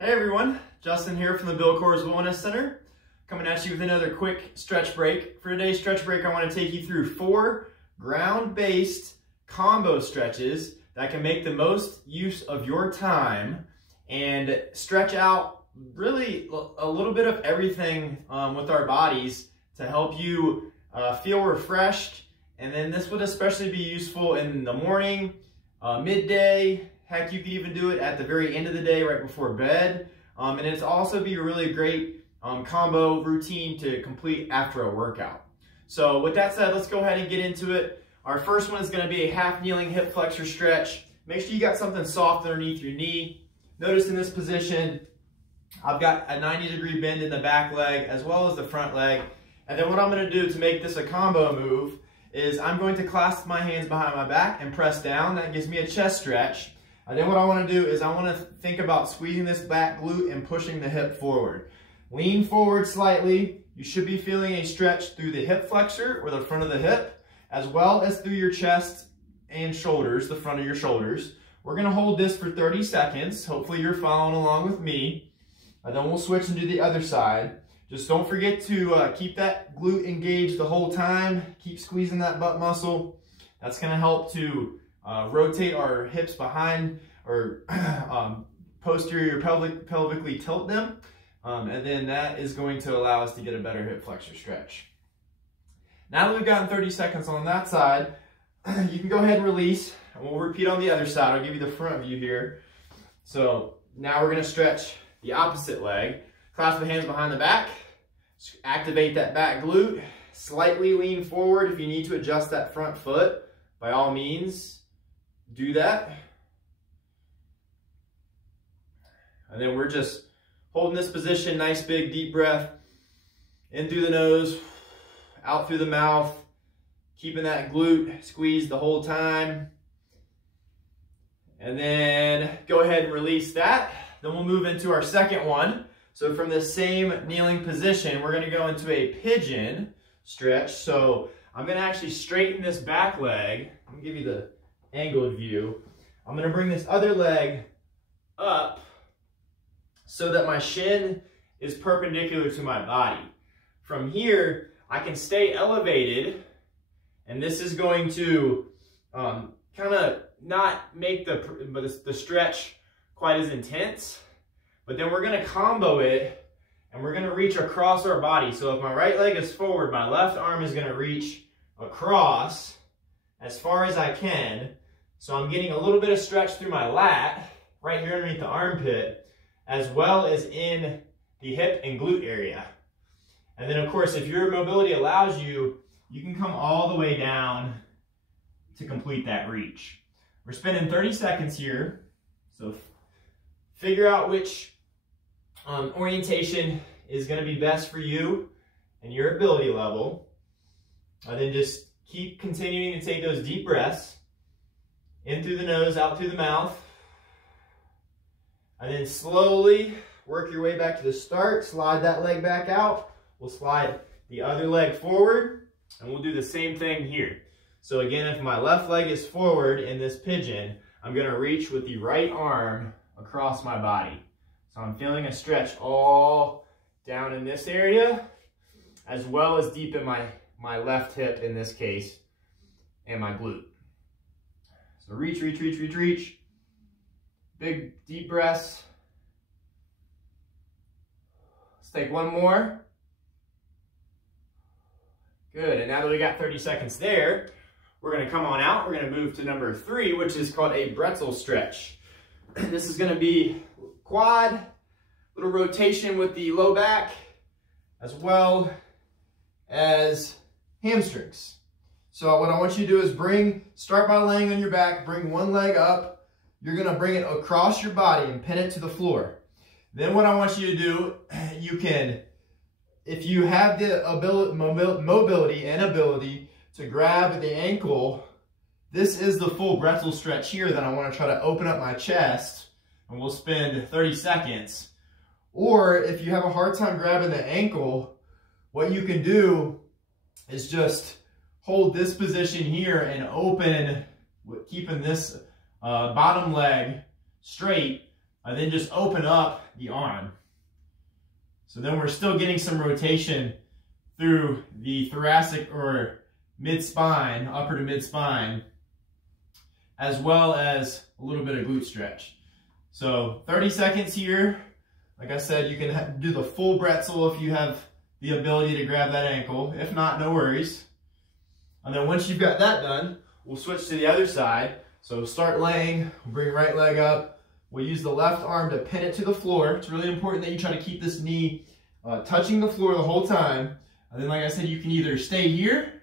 Hey everyone, Justin here from the Bill Coors Wellness Center, coming at you with another quick stretch break. For today's stretch break, I want to take you through 4 ground-based combo stretches that can make the most use of your time and stretch out really a little bit of everything with our bodies to help you feel refreshed. And then this would especially be useful in the morning, midday. Heck, you could even do it at the very end of the day, right before bed. And it's also be a really great combo routine to complete after a workout. So with that said, let's go ahead and get into it. Our first one is gonna be a half kneeling hip flexor stretch. Make sure you got something soft underneath your knee. Notice in this position, I've got a 90-degree bend in the back leg as well as the front leg. And then what I'm gonna do to make this a combo move is I'm going to clasp my hands behind my back and press down. That gives me a chest stretch. And then what I want to do is I want to think about squeezing this back glute and pushing the hip forward. Lean forward slightly. You should be feeling a stretch through the hip flexor or the front of the hip, as well as through your chest and shoulders, the front of your shoulders. We're going to hold this for 30 seconds. Hopefully you're following along with me. And then we'll switch and do the other side. Just don't forget to keep that glute engaged the whole time. Keep squeezing that butt muscle. That's going to help to rotate our hips behind or posterior pelvically tilt them. And then that is going to allow us to get a better hip flexor stretch. Now that we've gotten 30 seconds on that side, you can go ahead and release. And we'll repeat on the other side. I'll give you the front view here. So now we're going to stretch the opposite leg. Clasp the hands behind the back. Activate that back glute. Slightly lean forward. If you need to adjust that front foot, by all means, do that. And then we're just holding this position, nice big deep breath in through the nose, out through the mouth, keeping that glute squeezed the whole time. And then go ahead and release that. Then we'll move into our second one. So from the same kneeling position, we're gonna go into a pigeon stretch. So I'm gonna actually straighten this back leg. I'm gonna give you the angled view. I'm gonna bring this other leg up so that my shin is perpendicular to my body. From here, I can stay elevated, and this is going to kind of not make the stretch quite as intense, but then we're gonna combo it, and we're gonna reach across our body. So if my right leg is forward, my left arm is gonna reach across as far as I can. So I'm getting a little bit of stretch through my lat, right here underneath the armpit, as well as in the hip and glute area. And then of course, if your mobility allows you, you can come all the way down to complete that reach. We're spending 30 seconds here. So figure out which orientation is gonna be best for you and your ability level. And then just keep continuing to take those deep breaths in through the nose, out through the mouth. And then slowly work your way back to the start. Slide that leg back out. We'll slide the other leg forward, and we'll do the same thing here. So again, if my left leg is forward in this pigeon, I'm gonna reach with the right arm across my body. So I'm feeling a stretch all down in this area, as well as deep in my left hip in this case, and my glute. So reach, reach, reach, reach, reach. Big deep breaths. Let's take one more. Good, and now that we got 30 seconds there, we're gonna come on out. We're gonna move to number 3, which is called a Bretzel Stretch. This is gonna be quad, little rotation with the low back, as well as hamstrings. So what I want you to do is start by laying on your back, bring one leg up. You're gonna bring it across your body and pin it to the floor. Then what I want you to do, you can, if you have the mobility and ability to grab the ankle, this is the full Bretzel stretch here that I wanna try to open up my chest, and we'll spend 30 seconds. Or if you have a hard time grabbing the ankle, what you can do is just hold this position here and open, keeping this bottom leg straight I then just open up the arm. So then we're still getting some rotation through the thoracic or mid-spine, upper to mid-spine, as well as a little bit of glute stretch. So 30 seconds here. Like I said, you can do the full Bretzel if you have the ability to grab that ankle. If not, no worries. And then once you've got that done, we'll switch to the other side. So start laying, bring right leg up. We'll use the left arm to pin it to the floor. It's really important that you try to keep this knee touching the floor the whole time. And then, like I said, you can either stay here,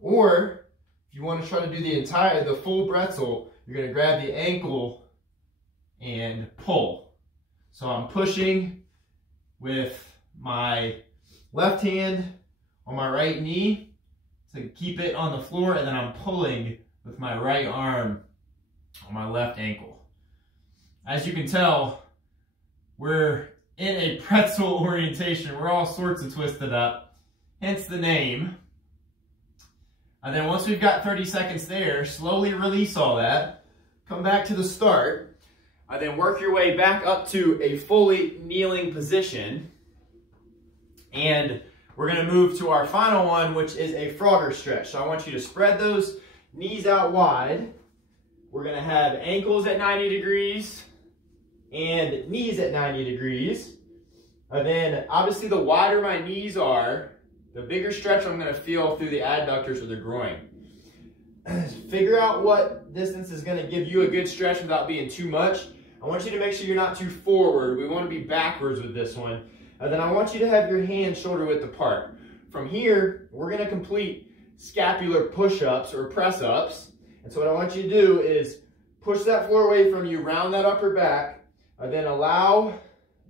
or if you want to try to do the full Bretzel, you're going to grab the ankle and pull. So I'm pushing with my left hand on my right knee to keep it on the floor, and then I'm pulling with my right arm on my left ankle. As you can tell, we're in a pretzel orientation. We're all sorts of twisted up, hence the name. And then once we've got 30 seconds there, slowly release all that, come back to the start, and then work your way back up to a fully kneeling position. And we're gonna move to our final one, which is a Flexor Stretch. So I want you to spread those knees out wide. We're gonna have ankles at 90 degrees and knees at 90 degrees. And then obviously the wider my knees are, the bigger stretch I'm gonna feel through the adductors of the groin. Figure out what distance is gonna give you a good stretch without being too much. I want you to make sure you're not too forward. We wanna be backwards with this one. And then I want you to have your hands shoulder width apart. From here, we're gonna complete scapular push-ups or press-ups. And so what I want you to do is push that floor away from you, round that upper back, and then allow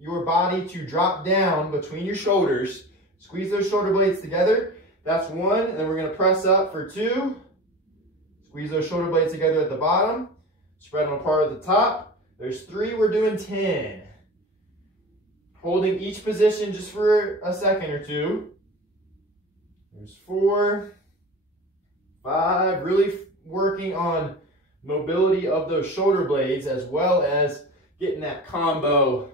your body to drop down between your shoulders. Squeeze those shoulder blades together. That's one, and then we're gonna press up for 2. Squeeze those shoulder blades together at the bottom. Spread them apart at the top. There's 3, we're doing 10. Holding each position just for a second or 2. There's 4, 5, really working on mobility of those shoulder blades as well as getting that combo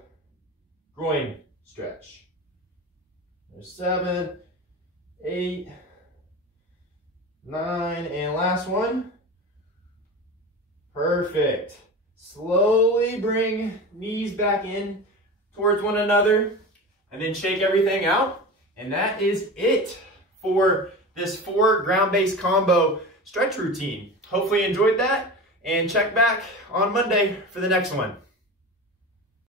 groin stretch. There's 7, 8, 9, and last one. Perfect. Slowly bring knees back in towards one another and then shake everything out. And that is it for this 4 ground-based combo stretch routine. Hopefully you enjoyed that, and check back on Monday for the next one.